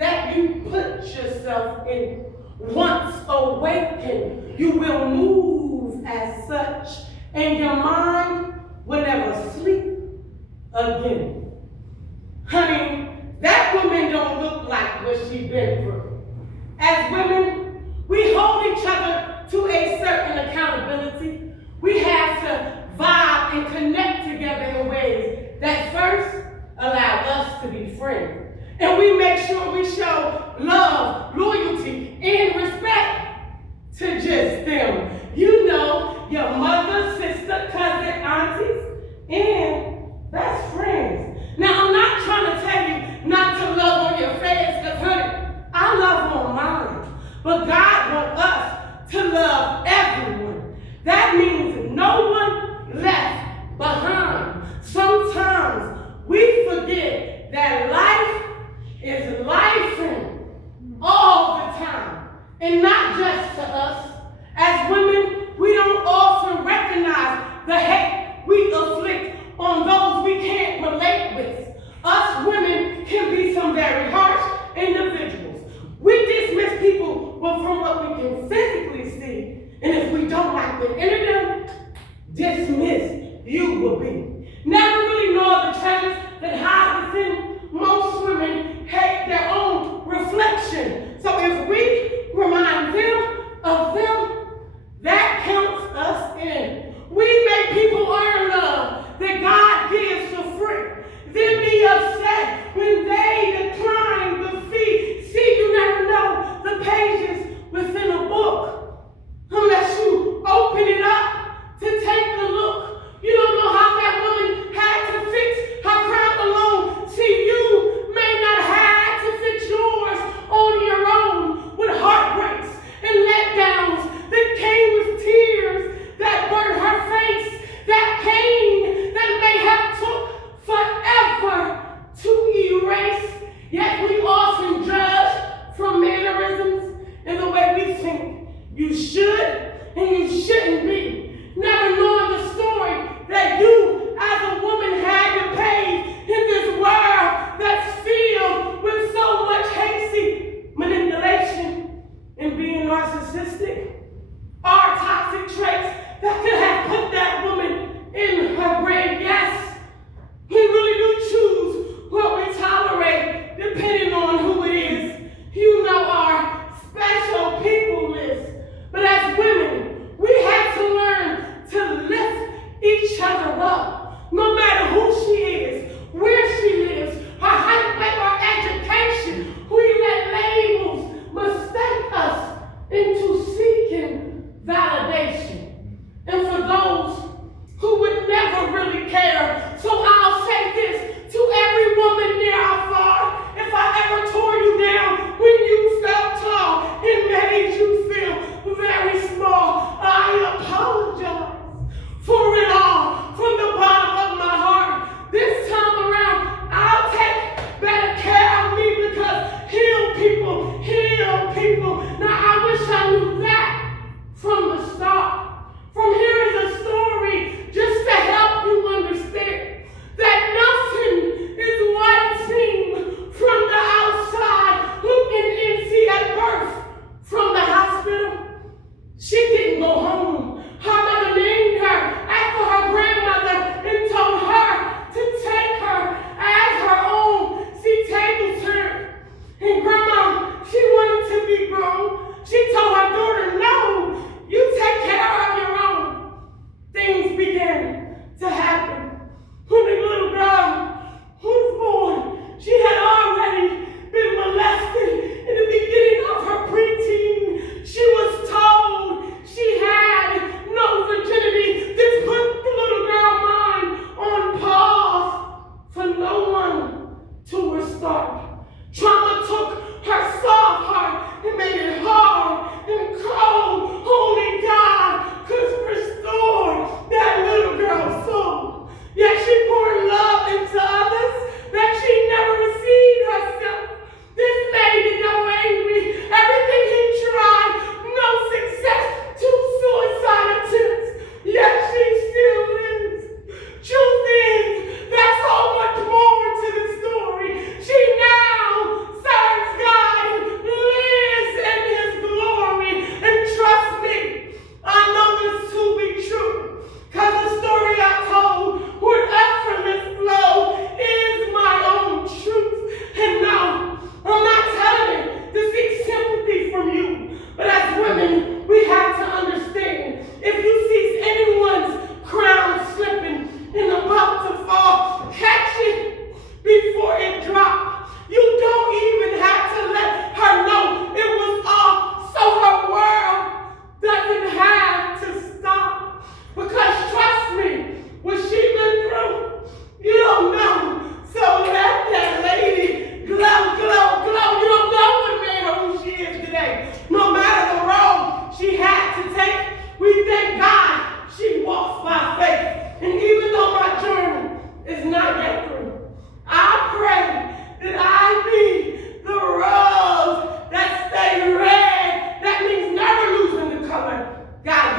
that you put yourself in. Once awakened, you will move as such, and your mind will never sleep again. Honey, that woman don't look like what she's been through. As women, we hold each other to a certain accountability. We have to vibe and connect together in ways that first allow us to be friends. And we make sure we show love, loyalty, and respect to just them. You know, your mother, sister, cousin, aunties, and best friends. Now, I'm not trying to tell you not to love on your friends, because, honey, I love on mine. But God wants us to love everyone. That means no one left behind. Sometimes we forget that life is life all the time, and not just to us. As women, we don't often recognize the hate we afflict on those we can't relate with. Us women can be some very harsh individuals. We dismiss people from what we can physically see, and if we don't like the inner them, dismiss you will be. Never really know the treasures that hide within. Most women hate their own reflection. So if we remind them of them, that counts us in. We make people earn love that God gives for free. Then be upset when they decline the fee. See, you never know the pages within a book unless you open it up to take a look. You don't know how that woman had to fix her crown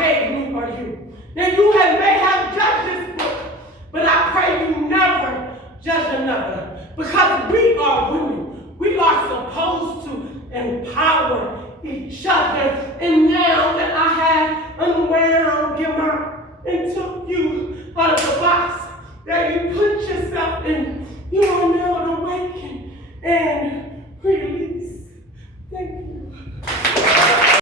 gave me or you. Now you may have judged this book, but I pray you never judge another, because we are women. We are supposed to empower each other. And now that I have unwound your mind and took you out of the box that you put yourself in, you are now